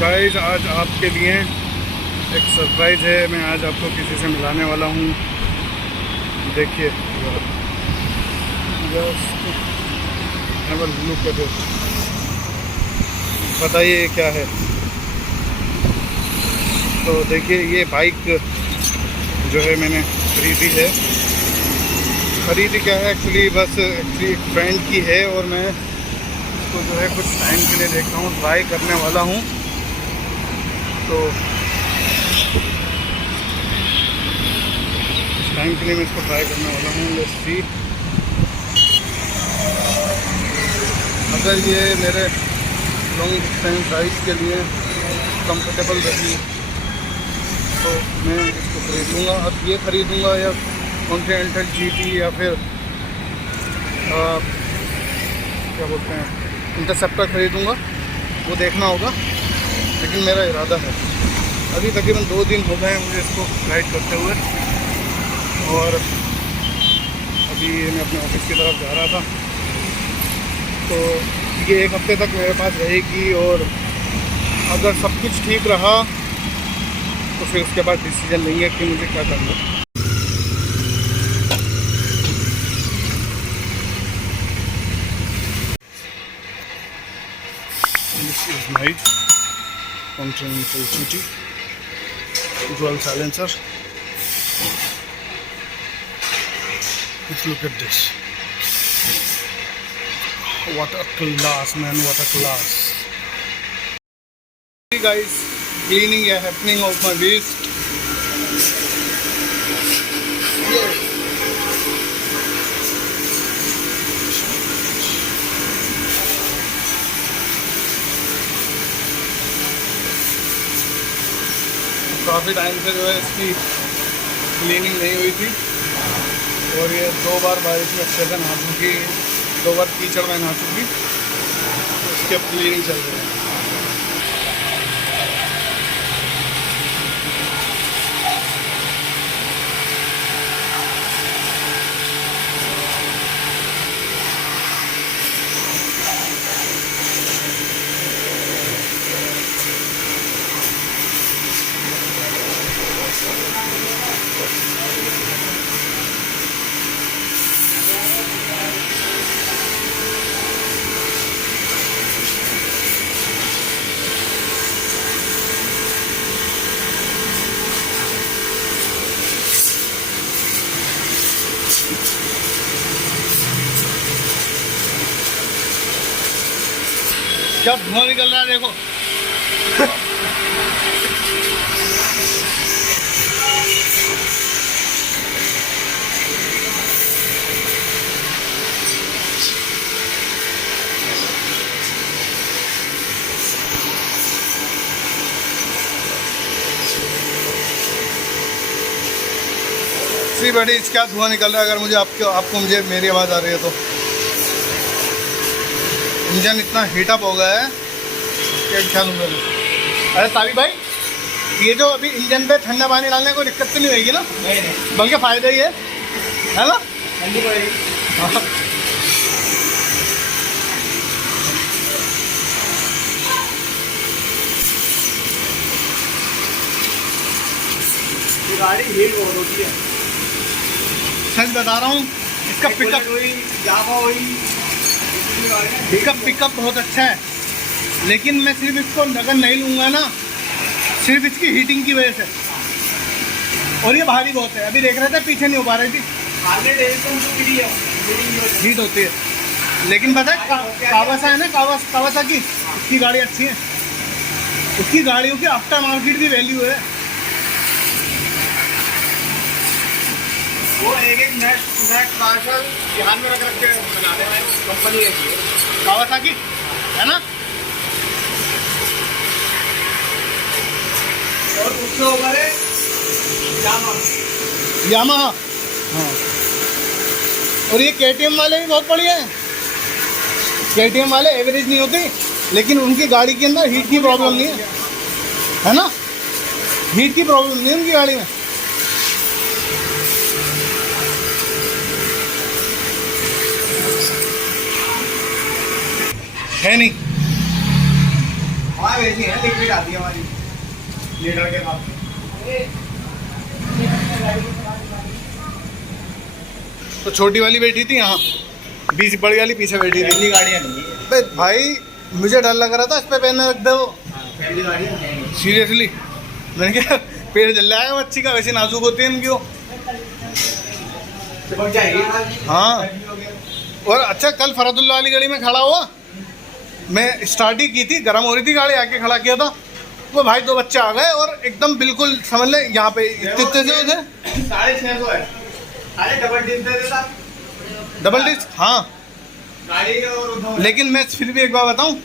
Guys आज आपके लिए एक सरप्राइज़ है। मैं आज आपको किसी से मिलाने वाला हूँ। देखिए, लुक एट इट। बताइए ये क्या है। तो देखिए, ये बाइक जो है मैंने खरीदी है। खरीदी क्या है, एक्चुअली एक फ्रेंड की है और मैं इसको जो है कुछ टाइम के लिए देखता हूँ, ट्राई करने वाला हूँ। तो इस टाइम के लिए मैं इसको ट्राई करने वाला हूँ। लेट्स सी अगर ये मेरे लॉन्ग डिस्टेंस राइड के लिए कंफर्टेबल रही तो मैं इसको खरीदूँगा। अब ये खरीदूँगा या कॉन्टिनेंटल जीटी या फिर क्या बोलते हैं, इंटरसेप्टर खरीदूँगा, वो देखना होगा। लेकिन मेरा इरादा है। अभी तकरीबन 2 दिन हो गए हैं मुझे इसको राइड करते हुए, और अभी मैं अपने ऑफिस की तरफ जा रहा था। तो ये 1 हफ्ते तक मेरे पास रहेगी, और अगर सब कुछ ठीक रहा तो फिर उसके बाद डिसीजन लेंगे कि मुझे क्या करना है। This is my Continental GT dual silencer. Let's look at this. What a class, man! What a class. Hey guys, cleaning is happening of my waist. काफ़ी टाइम से जो है इसकी क्लीनिंग नहीं हुई थी, और ये 2 बार बारिश में अच्छे से नहा चुकी, 2 बार कीचड़ में नहा चुकी, तो इसकी अब क्लीनिंग चल रही है। क्या धुआं निकल रहा है देखो। सी बड़ी इसका धुआं निकल रहा है। अगर मुझे आपको मुझे मेरी आवाज़ आ रही है तो इंजन इतना हीटअप हो गया है क्या ख्याल होगा। अरे साबिक भाई, ये जो अभी इंजन पे ठंडा पानी डालने को दिक्कत तो नहीं होगी ना? नहीं, बल्कि फ़ायदा ही है ना? ठंडी पड़ेगी। गाड़ी हीट बहुत होती है, सच बता रहा हूँ। इसका पिकअप हुई, जावा हुई, पिकअप बहुत अच्छा है, लेकिन मैं सिर्फ इसको नगर नहीं लूँगा ना, सिर्फ इसकी हीटिंग की वजह से। और ये भारी बहुत है, अभी देख रहे थे पीछे नहीं हो पा रही थी, हीट होती है। लेकिन पता है कावासा है ना, कावासा की उसकी गाड़ी अच्छी है, उसकी गाड़ियों की आफ्टर मार्केट भी वैल्यू है। वो एक नेट पार्सल ध्यान में रख के बनाने वाली कंपनी है कावासा की, है ना। और उससे ऊपर है यामाहा। हाँ, और ये KTM वाले भी बहुत बढ़िया हैं। KTM वाले एवरेज नहीं होती, लेकिन उनकी गाड़ी के अंदर हीट की प्रॉब्लम नहीं है, है ना। हीट की प्रॉब्लम नहीं है उनकी गाड़ी में। है नहीं, हाँ वैसी है, लिक्विड आती है हमारी लीटर के साथ। तो छोटी वाली बैठी थी यहाँ, बीच बड़ी वाली पीछे बैठी थी। पहली गाड़ियाँ नहीं है भाई मुझे डर लग रहा था इस पे पहनने रख दे वो, पहली गाड़ियाँ नहीं। सीरियसली। मैंने कहा पेड़ जल जाएगा बच्ची का, वैसे नाजुक होती है इनकी वो। चिपक जाएगी। हाँ, और अच्छा कल फरदुल्ला वाली गली में खड़ा हुआ, मैं स्टार्ट ही की थी, गर्म हो रही थी गाड़ी, आके खड़ा किया था वो भाई, 2 बच्चे आ गए और एकदम बिल्कुल समझ ले यहाँ पे इतने से थे। 650 है, अरे डबल डिस्क दे देता, डबल डिस्क। हाँ गाड़ी और लेकिन मैं फिर भी एक बार बताऊँ,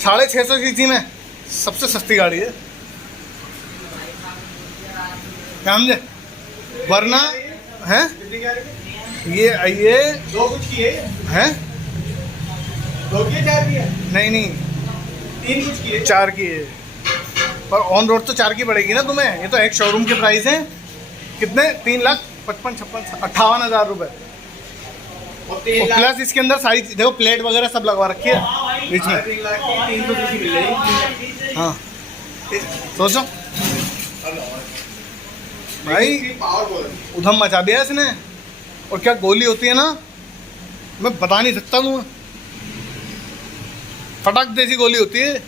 650 सीसी में सबसे सस्ती गाड़ी है, क्या समझे। वरना है ये दो कुछ की है, दो की 4 की है, नहीं 3 कुछ की है, 4 की है, पर ऑन रोड तो 4 की पड़ेगी ना तुम्हें। ये तो एक शोरूम के प्राइस है कितने, 3,55,56,58,000 रुपये। और 3 लाख प्लस इसके अंदर सारी देखो प्लेट वगैरह सब लगवा रखी है बीच में। 3 लाख की 300 की मिल रही। हाँ सोचो भाई, पावर उधम मचा दिया इसने। और क्या गोली होती है ना, मैं बता नहीं सकता तुम्हें, फटाक जैसी गोली होती है।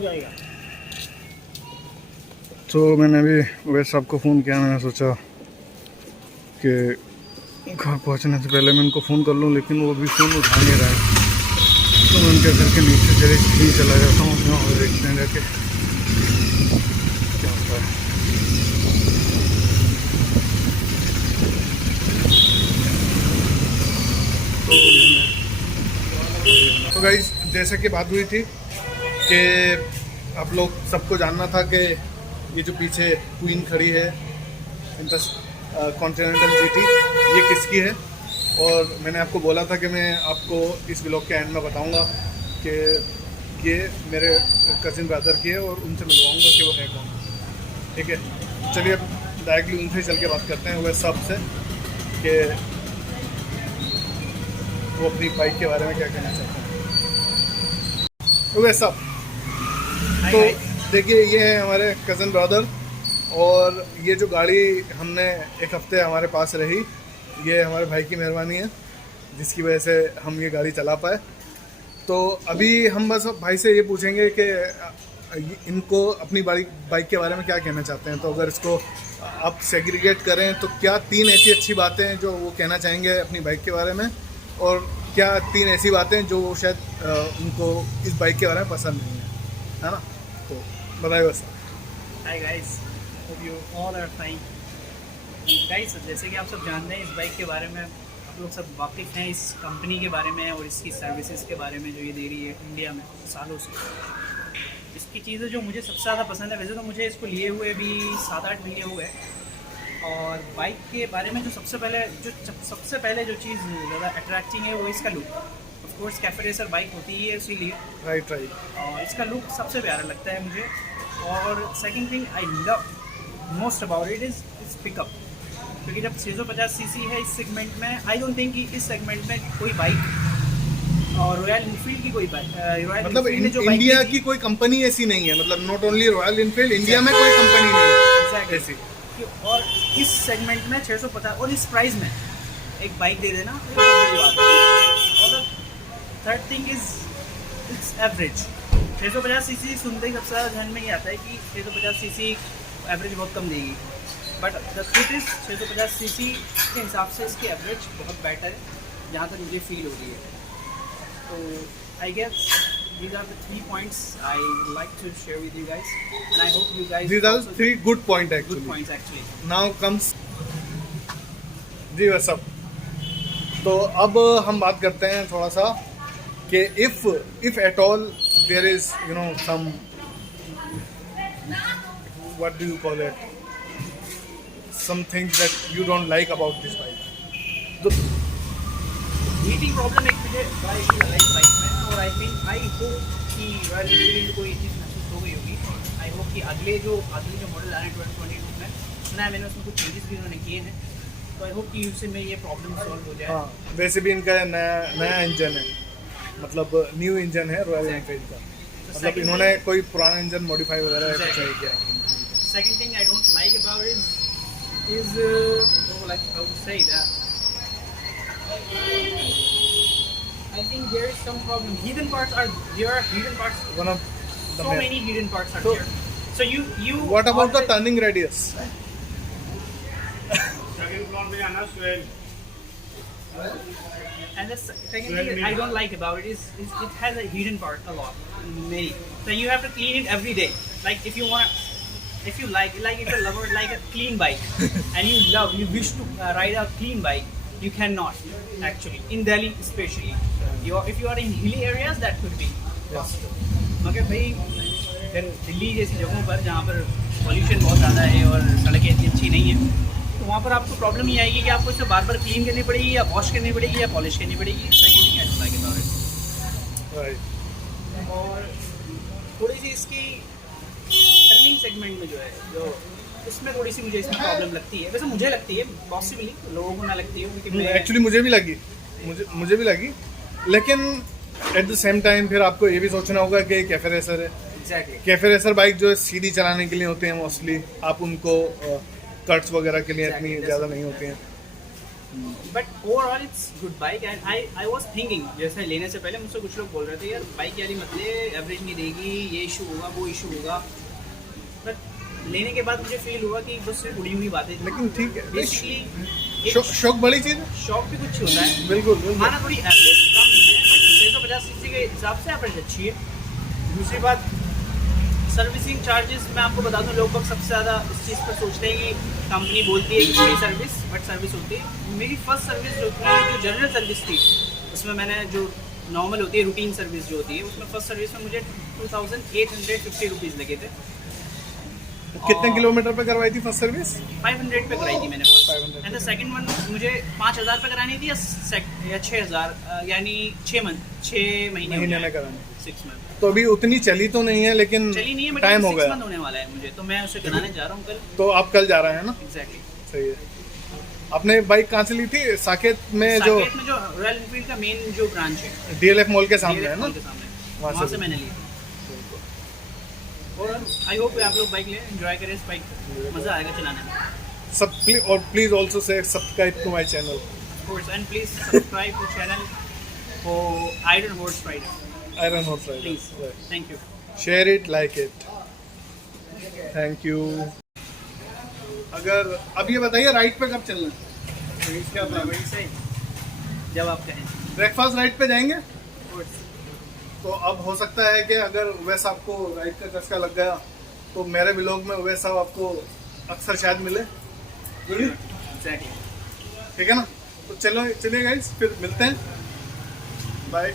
जाएगा। तो मैंने अभी वैसे आपको फ़ोन किया, मैंने सोचा कि घर पहुंचने से पहले मैं उनको फ़ोन कर लूं, लेकिन वो भी फ़ोन उठा नहीं रहा है। तो मैं उनके घर के नीचे ही चला जाता हूँ और देखते हैं जाके क्या होता है। तो गाइस जैसे कि बात हुई थी कि आप लोग सबको जानना था कि ये जो पीछे क्वीन खड़ी है कॉन्टिनेंटल GT, ये किसकी है। और मैंने आपको बोला था कि मैं आपको इस ब्लॉग के एंड में बताऊंगा कि ये मेरे कज़िन ब्रदर की है और उनसे मिलवाऊंगा कि वो है कौन। ठीक है, चलिए अब डायरेक्टली उनसे चल के बात करते हैं वह सब से कि वो अपनी बाइक के बारे में क्या कहना चाहते हैं। तो वैसा तो देखिए, ये है हमारे कज़न ब्रदर, और ये जो गाड़ी हमने एक हफ्ते हमारे पास रही, ये हमारे भाई की मेहरबानी है जिसकी वजह से हम ये गाड़ी चला पाए। तो अभी हम बस भाई से ये पूछेंगे कि इनको अपनी बाइक के बारे में क्या कहना चाहते हैं। तो अगर इसको आप सेग्रीगेट करें तो क्या 3 ऐसी अच्छी बातें हैं जो वो कहना चाहेंगे अपनी बाइक के बारे में, और क्या 3 ऐसी बातें जो शायद उनको इस बाइक के बारे में पसंद नहीं है ना। तो बताइए बस। Hi guys, hope you all are fine. Guys जैसे कि आप सब जानते हैं इस बाइक के बारे में, आप लोग सब वाकिफ़ हैं इस कंपनी के बारे में और इसकी सर्विसेज के बारे में जो ये दे रही है इंडिया में सालों से। इसकी चीज़ें जो मुझे सबसे ज़्यादा पसंद है, वैसे तो मुझे इसको लिए हुए भी 7-8 महीने हो गए, और बाइक के बारे में जो सबसे पहले जो चीज़ ज़्यादा अट्रैक्टिंग है वो इसका look. Of course cafe racer bike होती है इसीलिए, राइट। और इसका लुक सबसे प्यारा लगता है मुझे। और second thing I love most about it is pickup, क्योंकि जब 650 सीसी है इस सेगमेंट में, आई डोंट थिंक कि इस सेगमेंट में कोई बाइक और रॉयल इनफील्ड की कोई बाइक, मतलब इंडिया की कोई कंपनी ऐसी नहीं है, मतलब not only royal Enfield, India में कोई कंपनी नहीं है ऐसी। और इस सेगमेंट में 650 और इस प्राइस में एक बाइक दे देना तो बहुत बड़ी बात है। और third thing is it's average. 650 CC सुनते ही सबसे ज़्यादा ध्यान में ये आता है कि 650 सीसी एवरेज बहुत कम देगी, but the truth is 650 CC के हिसाब से इसकी एवरेज बहुत बेटर है, जहाँ तक मुझे फील हो रही है। तो I guess these are the 3 points I would like to share with you guys, and I hope you guys. These are 3 good points actually. Good points actually. Now comes जी वह सब। तो अब हम बात करते हैं थोड़ा सा कि if at all there is some what do you call it, some things that you don't like about this bike. तो हीटिंग प्रॉब्लम एक मुझे बाइक में, और आई होप कि रॉयल एनफील्ड को ये चीज़ महसूस हो गई होगी। आई होप कि अगले जो मॉडल आ रहे हैं 2022 में, सुना है मैंने उसमें कुछ चेंजेस भी उन्होंने किए हैं, तो आई होप कि उससे में ये प्रॉब्लम सॉल्व हो जाए। हाँ, वैसे भी इनका नया इंजन है, मतलब न्यू इंजन है रॉयल एनफील्ड का, मतलब इन्होंने कोई पुराना इंजन मॉडिफाई वगैरह कुछ नहीं किया। Second thing I don't like about is like how to say that I think there is some problem. There are hidden parts. One of the so many hidden parts are there. So you. What about the turning radius? And the second thing I don't like about it is it has a hidden part a lot. Many. So you have to clean it every day. Like if you like if you're a lover like a clean bike and you wish to ride a clean bike. You cannot actually in Delhi especially. If you are in hilly areas that could be possible. मगर भाई फिर दिल्ली जैसी जगहों पर जहाँ पर pollution बहुत ज़्यादा है और सड़कें इतनी अच्छी नहीं है, तो वहाँ पर आपको प्रॉब्लम ये आएगी कि आपको इसे बार बार क्लीन करनी पड़ेगी, या वॉश करनी पड़ेगी, या पॉलिश करनी पड़ेगी। और थोड़ी सी इसकी टर्निंग सेगमेंट में जो है इसमें थोड़ी सी मुझे इसमें प्रॉब्लम लगती है। वैसे मुझे लगती है, पॉसिबली लोगों को ना लगती है, क्योंकि एक्चुअली मुझे भी लगी, लेकिन एट द सेम टाइम फिर आपको ये भी सोचना होगा कि कैफे रेसर है। एग्जैक्टली। कैफे रेसर बाइक जो है सीधी चलाने के लिए होते हैं मोस्टली, आप उनको कट्स वगैरह के लिए इतनी ज़्यादा नहीं होती हैं। But overall it's good bike. And I was thinking, जैसे लेने से पहले मुझसे कुछ लोग बोल रहे थे यार बाइक यारी मत ले, एवरेज नहीं देगी, ये इशू होगा वो इशू होगा, बट लेने के बाद मुझे फील हुआ कि बस सिर्फ उड़ी हुई बातें। लेकिन ठीक है, बेसिकली शौक बड़ी चीज़ है, शौक भी कुछ होता है। बिल्कुल माना थोड़ी एवरेज कम है, बट 650 सीसी के हिसाब से एवरेज अच्छी है। दूसरी बात सर्विसिंग चार्जेस, मैं आपको बता दूं लोग सबसे ज़्यादा इस चीज़ पर सोचते हैं कि कंपनी बोलती है कि फ्री सर्विस, बट सर्विस होती है। मेरी फर्स्ट सर्विस जो जनरल सर्विस थी, उसमें मैंने जो नॉर्मल होती है रूटीन सर्विस जो होती है, उसमें फर्स्ट सर्विस में मुझे 2850 रुपीज़ लगे थे। कितने किलोमीटर पे करवाई थी फर्स्ट सर्विस? 500 पे कराई थी मैंने first. And the second one मुझे 5000 पे करानी थी या 6000, यानी 6 महीने में करानी, 6 मंथ। तो अभी उतनी चली तो नहीं है, लेकिन चली नहीं है, टाइम हो गया, 6 मंथ होने वाला है मुझे, तो मैं उसे कराने जा रहा हूँ कल। तो आप कल जा रहे हैं ना? एग्जैक्टली। सही है। आपने बाइक कहाँ से ली थी? साकेत में जो रॉयल एनफील्ड का मेन जो ब्रांच है, डीएलएफ मॉल के सामने है ना, वहाँ से मैंने ली। और आई होप आप लोग बाइक लें, एंजॉय करें इस बाइक, मज़ा आएगा चलाने में। सब और please also say subscribe to my channel, of course, and please subscribe to channel for iron horse rider, please, thank you, share it, like it, thank you. अगर अब ये बताइए राइड पे कब चलना है? क्या वही से जब आप कहें। ब्रेकफास्ट राइड पे जाएंगे, तो अब हो सकता है कि अगर उवैस आपको राइड का चस्का लग गया तो मेरे व्लॉग में उवैस साहब आपको अक्सर शायद मिले। एग्जैक्टली। ठीक है ना? तो चलिए गाइस, फिर मिलते हैं, बाय।